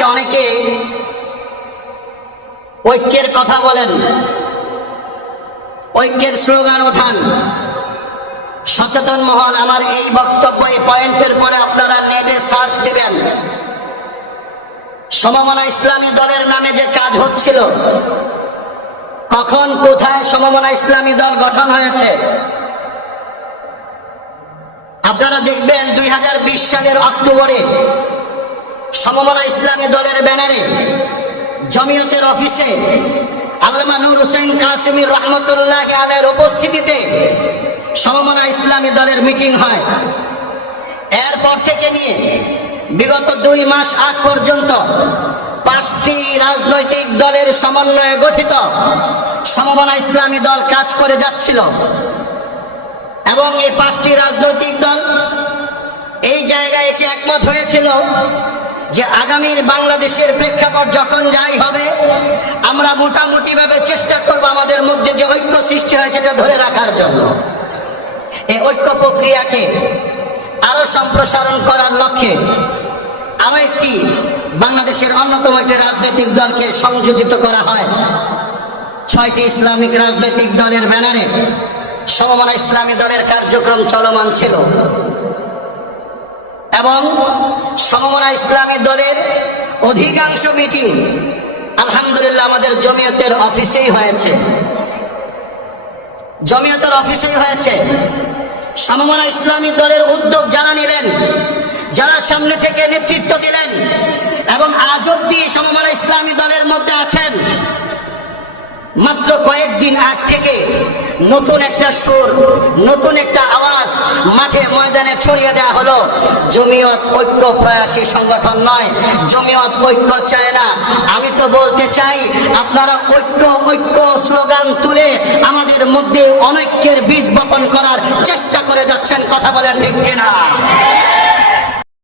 আজকে অনেকে ঐক্যের কথা বলেন, ঐক্যের স্লোগান ওঠান। সচেতন মহল, আমার এই বক্তব্য এই পয়েন্টের পরে আপনারা নেটে সার্চ দেবেন। সমমনা ইসলামী দলের নামে যে কাজ হচ্ছিল, কখন, কোথায় সমমনা ইসলামী দল গঠন হয়েছে, আপনারা দেখবেন দুই হাজার বিশ সালের অক্টোবরে সমমনা ইসলামী দলের ব্যানারে জমিয়তের অফিসে আল্লামা নূর হোসেন কাসিমির রহমতুল্লাহ আলের উপস্থিতিতে সমমনা ইসলামী দলের মিটিং হয়। এরপর থেকে নিয়ে বিগত দুই মাস আগ পর্যন্ত পাঁচটি রাজনৈতিক দলের সমন্বয়ে গঠিত সমমনা ইসলামী দল কাজ করে যাচ্ছিল। এবং এই পাঁচটি রাজনৈতিক দল এই জায়গায় এসে একমত হয়েছিল যে আগামীর বাংলাদেশের প্রেক্ষাপট যখন যাই হবে, আমরা মোটামুটি ভাবে চেষ্টা করব আমাদের মধ্যে যে ঐক্য সৃষ্টি হয়েছে এটা ধরে রাখার জন্য। এই ঐক্য প্রক্রিয়াকে আরও সম্প্রসারণ করার লক্ষ্যে আরও একটি বাংলাদেশের অন্যতম একটি রাজনৈতিক দলকে সংযোজিত করা হয়। ছয়টি ইসলামিক রাজনৈতিক দলের ব্যানারে সমমনা ইসলামী দলের কার্যক্রম চলমান ছিল। এবং সমমনা ইসলামী দলের অধিকাংশ মিটিং আলহামদুলিল্লাহ আমাদের জমিয়তের অফিসেই হয়েছে। জমিয়তের অফিসেই হয়েছে। সমমনা ইসলামী দলের উদ্যোগ যারা নিলেন, যারা সামনে থেকে নেতৃত্ব দিলেন এবং আজ অব্দি সমমনা ইসলামী দলের মধ্যে আছেন মাত্র কয়েকদিন আগ থেকে নতুন একটা সুর, নতুন একটা আওয়াজ মাঠে ময়দানে ছড়িয়ে দেওয়া হলো। জমিয়ত ঐক্য প্রয়াসী সংগঠন নয়, জমিয়ত ঐক্য চায় না। আমি তো বলতে চাই, আপনারা ঐক্য ঐক্য স্লোগান তুলে আমাদের মধ্যে অনৈক্যের বীজ বপন করার চেষ্টা করে যাচ্ছেন, কথা বলেন ঠিক কিনা?